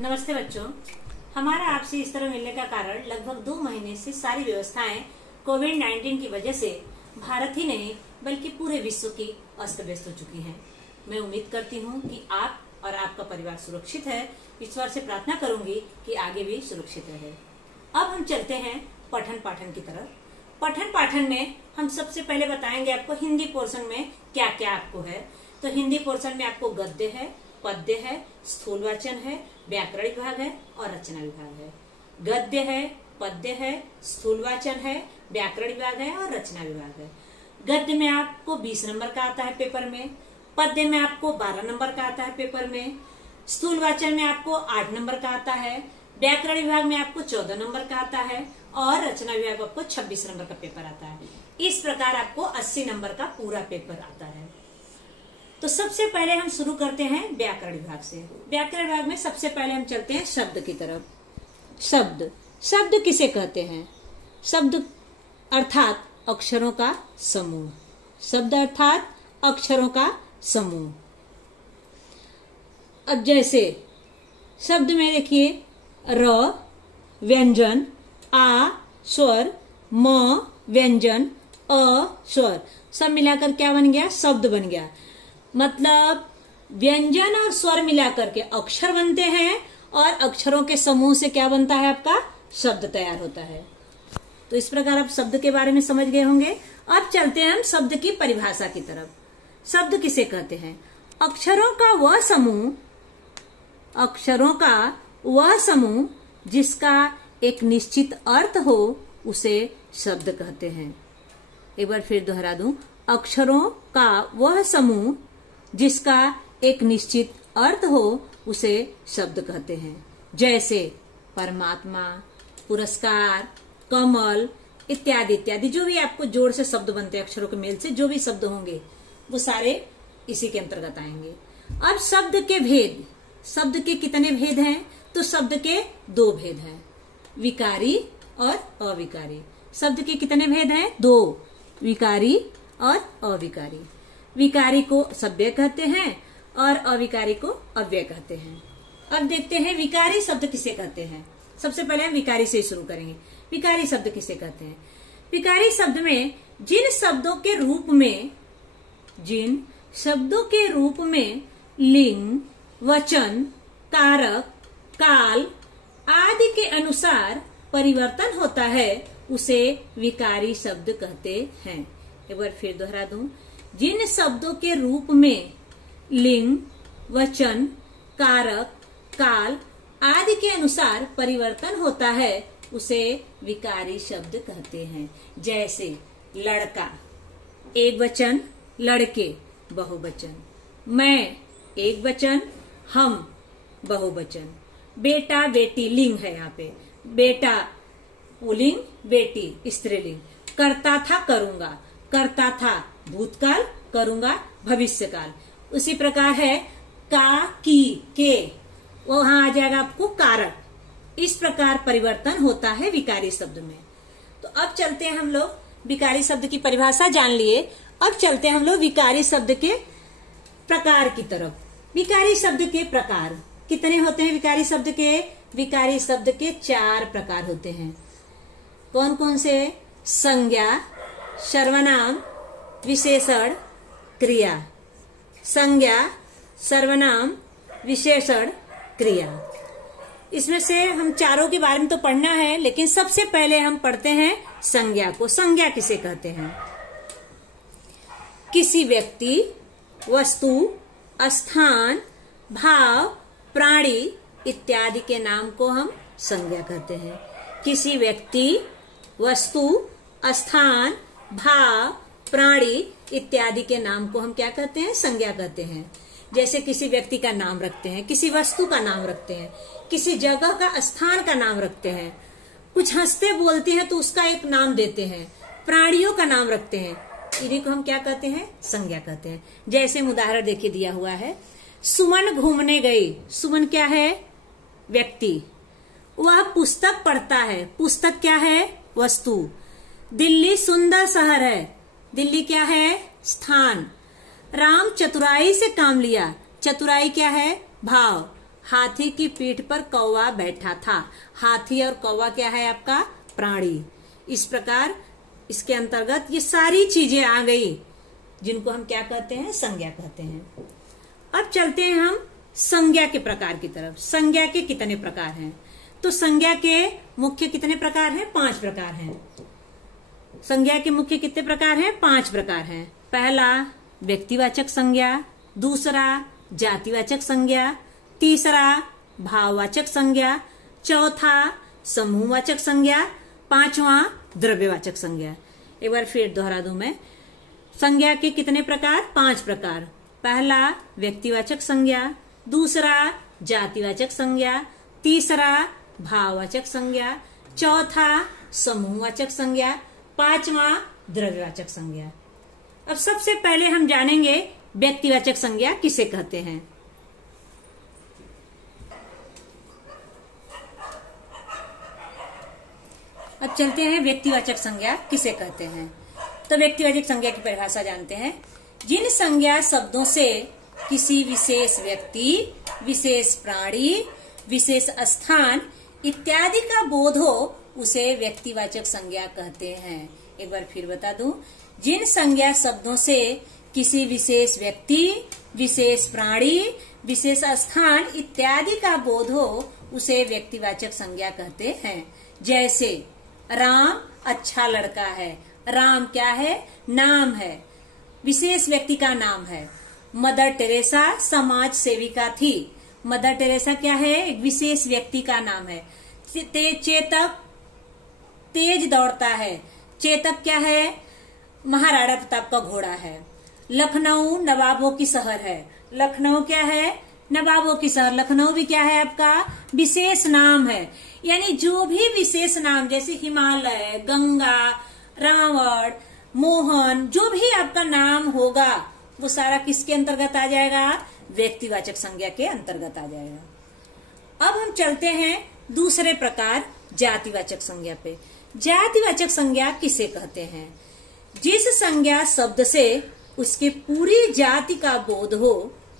नमस्ते बच्चों। हमारा आपसे इस तरह मिलने का कारण लगभग 2 महीने से सारी व्यवस्थाएं कोविड-19 की वजह से भारत ही नहीं बल्कि पूरे विश्व की अस्त व्यस्त हो चुकी हैं। मैं उम्मीद करती हूं कि आप और आपका परिवार सुरक्षित है। ईश्वर से प्रार्थना करूंगी कि आगे भी सुरक्षित रहे। अब हम चलते हैं पठन पाठन की तरफ। पठन पाठन में हम सबसे पहले बताएंगे आपको हिंदी पोर्शन में क्या क्या आपको है। तो हिंदी पोर्शन में आपको गद्य है, पद्य है, स्थूल वाचन है, व्याकरण विभाग है और रचना विभाग है। गद्य है, पद्य है, स्थूल वाचन है, व्याकरण विभाग है और रचना विभाग है। गद्य में आपको 20 नंबर का आता है पेपर में, पद्य में आपको 12 नंबर का आता है पेपर में, स्थूल वाचन में आपको 8 नंबर का आता है, व्याकरण विभाग में आपको 14 नंबर का आता है और रचना विभाग आपको 26 नंबर का पेपर आता है। इस प्रकार आपको 80 नंबर का पूरा पेपर आता है। तो सबसे पहले हम शुरू करते हैं व्याकरण विभाग से। व्याकरण विभाग में सबसे पहले हम चलते हैं शब्द की तरफ। शब्द, शब्द किसे कहते हैं? शब्द अर्थात अक्षरों का समूह। शब्द अर्थात अक्षरों का समूह। अब जैसे शब्द में देखिए र व्यंजन, आ स्वर, म व्यंजन, अ स्वर, सब मिलाकर क्या बन गया? शब्द बन गया। मतलब व्यंजन और स्वर मिलाकर के अक्षर बनते हैं और अक्षरों के समूह से क्या बनता है? आपका शब्द तैयार होता है। तो इस प्रकार आप शब्द के बारे में समझ गए होंगे। अब चलते हैं हम शब्द की परिभाषा की तरफ। शब्द किसे कहते हैं? अक्षरों का वह समूह, अक्षरों का वह समूह जिसका एक निश्चित अर्थ हो उसे शब्द कहते हैं। एक बार फिर दोहरा दूं, अक्षरों का वह समूह जिसका एक निश्चित अर्थ हो उसे शब्द कहते हैं। जैसे परमात्मा, पुरस्कार, कमल इत्यादि इत्यादि, जो भी आपको जोड़ से शब्द बनते हैं, अक्षरों के मेल से जो भी शब्द होंगे वो सारे इसी के अंतर्गत आएंगे। अब शब्द के भेद, शब्द के कितने भेद हैं? तो शब्द के 2 भेद हैं, विकारी और अविकारी। शब्द के कितने भेद हैं? 2, विकारी और अविकारी। विकारी को सव्यय कहते हैं और अविकारी को अव्यय कहते हैं। अब देखते हैं विकारी शब्द किसे कहते हैं। सबसे पहले हम विकारी से शुरू करेंगे। विकारी शब्द किसे कहते हैं? विकारी शब्द में जिन शब्दों के रूप में लिंग, वचन, कारक, काल आदि के अनुसार परिवर्तन होता है उसे विकारी शब्द कहते हैं। एक बार फिर दोहरा दूं, जिन शब्दों के रूप में लिंग, वचन, कारक, काल आदि के अनुसार परिवर्तन होता है उसे विकारी शब्द कहते हैं। जैसे लड़का एक वचन, लड़के बहुवचन, मैं एक वचन, हम बहुवचन, बेटा बेटी लिंग है यहाँ पे, बेटा पुल्लिंग, बेटी स्त्रीलिंग, करता था करूंगा, करता था भूतकाल, करूंगा भविष्यकाल। उसी प्रकार है का, की, के, वहां आ जाएगा आपको कारक। इस प्रकार परिवर्तन होता है विकारी शब्द में। तो अब चलते हैं हम लोग, विकारी शब्द की परिभाषा जान लिए, अब चलते हैं हम लोग विकारी शब्द के प्रकार की तरफ। विकारी शब्द के प्रकार कितने होते हैं? विकारी शब्द के 4 प्रकार होते हैं। कौन कौन से? संज्ञा, सर्वनाम, विशेषण, क्रिया। संज्ञा, सर्वनाम, विशेषण, क्रिया। इसमें से हम चारों के बारे में तो पढ़ना है, लेकिन सबसे पहले हम पढ़ते हैं संज्ञा को। संज्ञा किसे कहते हैं? किसी व्यक्ति, वस्तु, स्थान, भाव, प्राणी इत्यादि के नाम को हम संज्ञा कहते हैं। किसी व्यक्ति, वस्तु, स्थान, भाव, प्राणी इत्यादि के नाम को हम क्या कहते हैं? संज्ञा कहते हैं। जैसे किसी व्यक्ति का नाम रखते हैं, किसी वस्तु का नाम रखते हैं, किसी जगह का, स्थान का नाम रखते हैं, कुछ हंसते बोलते हैं तो उसका एक नाम देते हैं, प्राणियों का नाम रखते हैं, इन्हीं को हम क्या कहते हैं? संज्ञा कहते हैं। जैसे उदाहरण देखिए दिया हुआ है, सुमन घूमने गई। सुमन क्या है? व्यक्ति। वह पुस्तक पढ़ता है। पुस्तक क्या है? वस्तु। दिल्ली सुंदर शहर है। दिल्ली क्या है? स्थान। राम चतुराई से काम लिया। चतुराई क्या है? भाव। हाथी की पीठ पर कौवा बैठा था। हाथी और कौवा क्या है आपका? प्राणी। इस प्रकार इसके अंतर्गत ये सारी चीजें आ गई जिनको हम क्या कहते हैं? संज्ञा कहते हैं। अब चलते हैं हम संज्ञा के प्रकार की तरफ। संज्ञा के कितने प्रकार हैं? तो संज्ञा के मुख्य कितने प्रकार हैं? 5 प्रकार हैं। संज्ञा के मुख्य कितने प्रकार हैं? 5 प्रकार हैं। पहला व्यक्तिवाचक संज्ञा, दूसरा जातिवाचक संज्ञा, तीसरा भाववाचक संज्ञा, चौथा समूहवाचक संज्ञा, 5वां द्रव्यवाचक संज्ञा। एक बार फिर दोहरा दूं मैं। संज्ञा के कितने प्रकार? 5 प्रकार। पहला व्यक्तिवाचक संज्ञा, दूसरा जातिवाचक संज्ञा, तीसरा भाववाचक संज्ञा, चौथा समूहवाचक संज्ञा, 5वां द्रव्यवाचक संज्ञा। अब सबसे पहले हम जानेंगे व्यक्तिवाचक संज्ञा किसे कहते हैं। अब चलते हैं व्यक्तिवाचक संज्ञा किसे कहते हैं। तो व्यक्तिवाचक संज्ञा की परिभाषा जानते हैं। जिन संज्ञा शब्दों से किसी विशेष व्यक्ति, विशेष प्राणी, विशेष स्थान इत्यादि का बोध हो उसे व्यक्तिवाचक संज्ञा कहते हैं। एक बार फिर बता दूं। जिन संज्ञा शब्दों से किसी विशेष व्यक्ति, विशेष प्राणी, विशेष स्थान इत्यादि का बोध हो उसे व्यक्तिवाचक संज्ञा कहते हैं। जैसे राम अच्छा लड़का है। राम क्या है? नाम है, विशेष व्यक्ति का नाम है। मदर टेरेसा समाज सेविका थी। मदर टेरेसा क्या है? एक विशेष व्यक्ति का नाम है। चेतक तेज दौड़ता है। चेतक क्या है? महाराणा प्रताप का घोड़ा है। लखनऊ नवाबों की शहर है। लखनऊ क्या है? नवाबों की शहर। लखनऊ भी क्या है आपका? विशेष नाम है। यानी जो भी विशेष नाम जैसे हिमालय, गंगा, रावण, मोहन, जो भी आपका नाम होगा वो सारा किसके अंतर्गत आ जाएगा? व्यक्तिवाचक संज्ञा के अंतर्गत आ जाएगा। अब हम चलते हैं दूसरे प्रकार जातिवाचक संज्ञा पे। जातिवाचक संज्ञा किसे कहते हैं? जिस संज्ञा शब्द से उसके पूरी जाति का बोध हो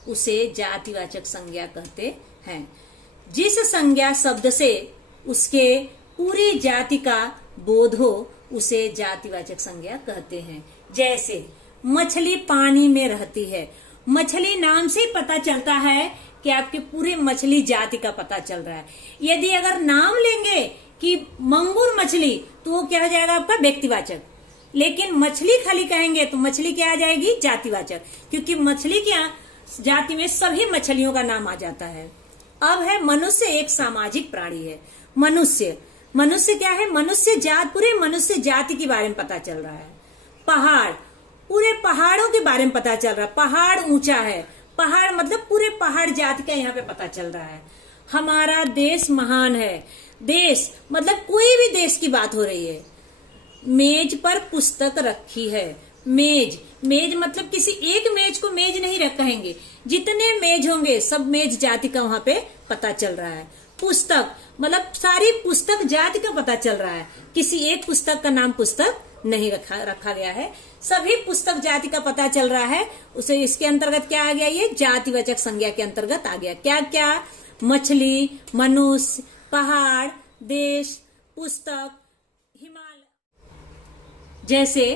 उसे जातिवाचक संज्ञा कहते हैं। जिस संज्ञा शब्द से उसके पूरी जाति का बोध हो उसे जातिवाचक संज्ञा कहते हैं। जैसे मछली पानी में रहती है। मछली नाम से ही पता चलता है कि आपके पूरे मछली जाति का पता चल रहा है। यदि अगर नाम लेंगे कि मंगूर मछली तो वो क्या हो जाएगा आपका? व्यक्तिवाचक। लेकिन मछली खाली कहेंगे तो मछली क्या आ जाएगी? जातिवाचक। क्योंकि मछली क्या जाति में सभी मछलियों का नाम आ जाता है। अब है मनुष्य एक सामाजिक प्राणी है। मनुष्य क्या है? मनुष्य जात, पूरे मनुष्य जाति के बारे में पता चल रहा है। पहाड़, पूरे पहाड़ों के बारे में पता चल रहा है। पहाड़ ऊंचा है। पहाड़ मतलब पूरे पहाड़ जाति का यहाँ पे पता चल रहा है। हमारा देश महान है। देश मतलब कोई भी देश की बात हो रही है। मेज पर पुस्तक रखी है। मेज मतलब किसी एक मेज को मेज नहीं कहेंगे। जितने मेज होंगे सब मेज जाति का वहां पे पता चल रहा है। पुस्तक मतलब सारी पुस्तक जाति का पता चल रहा है। किसी एक पुस्तक का नाम पुस्तक नहीं रखा गया है। सभी पुस्तक जाति का पता चल रहा है। उसे इसके अंतर्गत क्या आ गया? ये जातिवाचक संज्ञा के अंतर्गत आ गया। क्या क्या? मछली, मनुष्य, पहाड़, देश, पुस्तक, हिमालय। जैसे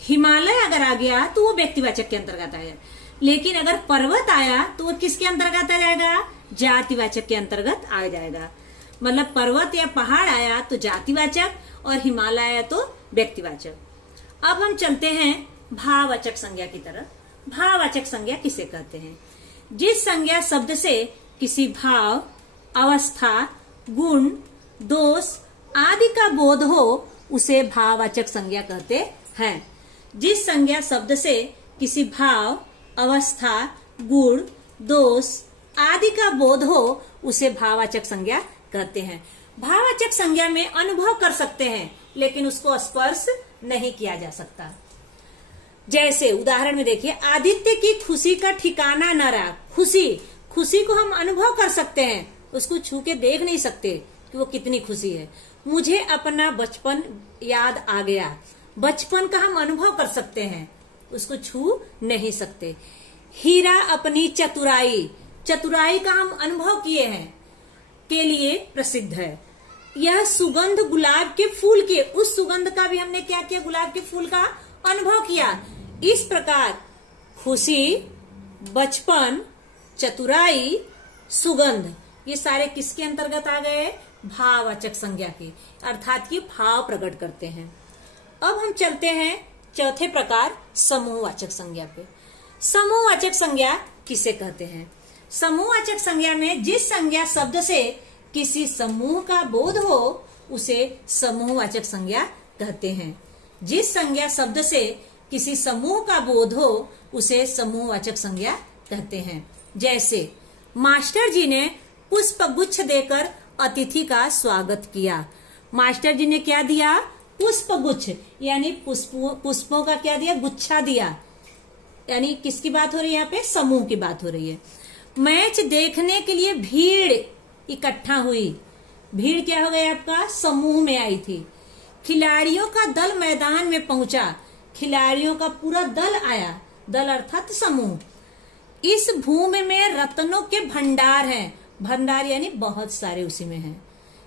हिमालय अगर आ गया तो वो व्यक्तिवाचक के अंतर्गत आया। लेकिन अगर पर्वत आया तो वो किसके अंतर्गत आ जाएगा? जातिवाचक के अंतर्गत आ जाएगा। मतलब पर्वत या पहाड़ आया तो जातिवाचक और हिमालय आया तो व्यक्तिवाचक। अब हम चलते हैं भाववाचक संज्ञा की तरफ। भाववाचक संज्ञा किसे कहते हैं? जिस संज्ञा शब्द से किसी भाव, अवस्था, गुण, दोष आदि का बोध हो उसे भाववाचक संज्ञा कहते हैं। जिस संज्ञा शब्द से किसी भाव, अवस्था, गुण, दोष आदि का बोध हो उसे भाववाचक संज्ञा कहते हैं। भाववाचक संज्ञा में अनुभव कर सकते हैं लेकिन उसको स्पर्श नहीं किया जा सकता। जैसे उदाहरण में देखिए, आदित्य की खुशी का ठिकाना न रहा। खुशी को हम अनुभव कर सकते हैं, उसको छू के देख नहीं सकते कि वो कितनी खुशी है। मुझे अपना बचपन याद आ गया। बचपन का हम अनुभव कर सकते हैं, उसको छू नहीं सकते। हीरा अपनी चतुराई, चतुराई का हम अनुभव किए हैं के लिए प्रसिद्ध है। यह सुगंध गुलाब के फूल के, उस सुगंध का भी हमने क्या किया, गुलाब के फूल का अनुभव किया। इस प्रकार खुशी, बचपन, चतुराई, सुगंध, ये सारे किसके अंतर्गत आ गए, भाववाचक संज्ञा के, अर्थात कि भाव प्रकट करते हैं। अब हम चलते हैं चौथे प्रकार समूहवाचक संज्ञा पे। समूहवाचक संज्ञा किसे कहते हैं? समूहवाचक संज्ञा में जिस संज्ञा शब्द से किसी समूह का बोध हो उसे समूहवाचक संज्ञा कहते हैं। जिस संज्ञा शब्द से किसी समूह का बोध हो उसे समूहवाचक संज्ञा कहते हैं। जैसे मास्टर जी ने पुष्प गुच्छ देकर अतिथि का स्वागत किया। मास्टर जी ने क्या दिया, पुष्प गुच्छ, यानी पुष्पों का क्या दिया, गुच्छा दिया। यानी किसकी बात हो रही है यहाँ पे, समूह की बात हो रही है। मैच देखने के लिए भीड़ इकट्ठा हुई। भीड़ क्या हो गया आपका, समूह में आई थी। खिलाड़ियों का दल मैदान में पहुंचा। खिलाड़ियों का पूरा दल आया, दल अर्थात समूह। इस भूमि में रत्नों के भंडार हैं। भंडार यानी बहुत सारे उसी में हैं।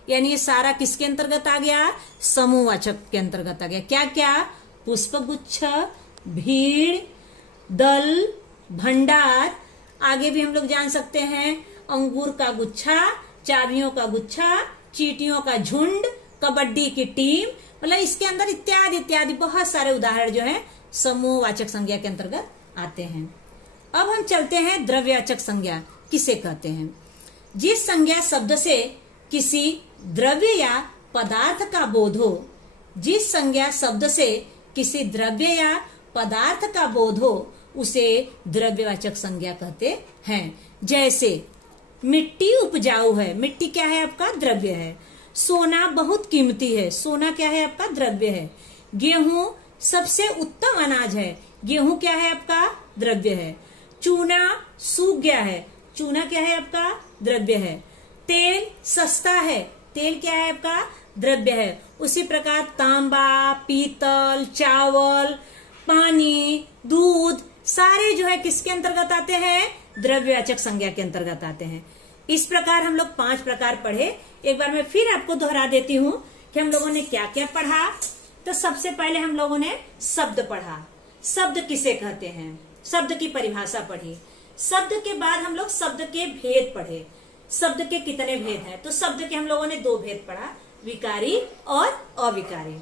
यानी ये सारा किसके अंतर्गत आ गया, समूहवाचक के अंतर्गत आ गया। क्या क्या, पुष्पगुच्छ, भीड़, दल, भंडार। आगे भी हम लोग जान सकते हैं अंगूर का गुच्छा, चाबियों का गुच्छा, चींटियों का झुंड, कबड्डी की टीम। मतलब इसके अंदर इत्यादि इत्यादि बहुत सारे उदाहरण जो है समूहवाचक संज्ञा के अंतर्गत आते हैं। अब हम चलते हैं द्रव्यवाचक संज्ञा किसे कहते हैं। जिस संज्ञा शब्द से किसी द्रव्य या पदार्थ का बोध हो, जिस संज्ञा शब्द से किसी द्रव्य या पदार्थ का बोध हो उसे द्रव्यवाचक संज्ञा कहते हैं। जैसे मिट्टी उपजाऊ है, मिट्टी क्या है आपका, द्रव्य है। सोना बहुत कीमती है, सोना क्या है आपका, द्रव्य है। गेहूं सबसे उत्तम अनाज है, गेहूं क्या है आपका, द्रव्य है। चूना सूख गया है, चूना क्या है आपका, द्रव्य है। तेल सस्ता है, तेल क्या है आपका, द्रव्य है। उसी प्रकार तांबा, पीतल, चावल, पानी, दूध सारे जो है किसके अंतर्गत आते हैं, द्रव्यवाचक संज्ञा के अंतर्गत आते हैं। इस प्रकार हम लोग 5 प्रकार पढ़े। एक बार मैं फिर आपको दोहरा देती हूँ कि हम लोगों ने क्या क्या पढ़ा। तो सबसे पहले हम लोगों ने शब्द पढ़ा, शब्द किसे कहते हैं, शब्द की परिभाषा पढ़ी। शब्द के बाद हम लोग शब्द के भेद पढ़े, शब्द के कितने भेद हैं। तो शब्द के हम लोगों ने 2 भेद पढ़ा, विकारी और अविकारी।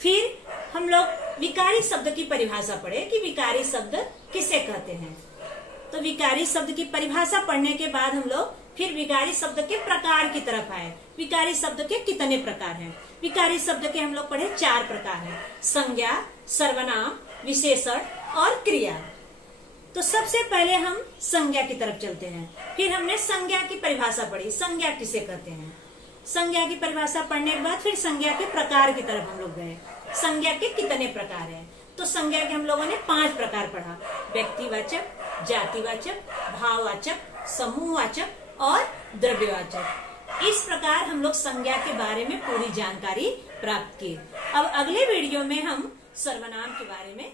फिर हम लोग विकारी शब्द की परिभाषा पढ़े कि विकारी शब्द किसे कहते हैं। तो विकारी शब्द की परिभाषा पढ़ने के बाद हम लोग फिर विकारी शब्द के प्रकार की तरफ आए। विकारी शब्द के कितने प्रकार हैं? विकारी शब्द के हम लोग पढ़े 4 प्रकार हैं, संज्ञा, सर्वनाम, विशेषण और क्रिया। तो सबसे पहले हम संज्ञा की तरफ चलते हैं। फिर हमने संज्ञा की परिभाषा पढ़ी, संज्ञा किसे कहते हैं। संज्ञा की परिभाषा पढ़ने के बाद फिर संज्ञा के प्रकार की तरफ हम लोग गए, संज्ञा के कितने प्रकार हैं। तो संज्ञा के हम लोगों ने 5 प्रकार पढ़ा, व्यक्तिवाचक, जातिवाचक, भाववाचक, समूहवाचक और द्रव्यवाचक। इस प्रकार हम लोग संज्ञा के बारे में पूरी जानकारी प्राप्त की। अब अगले वीडियो में हम सर्वनाम के बारे में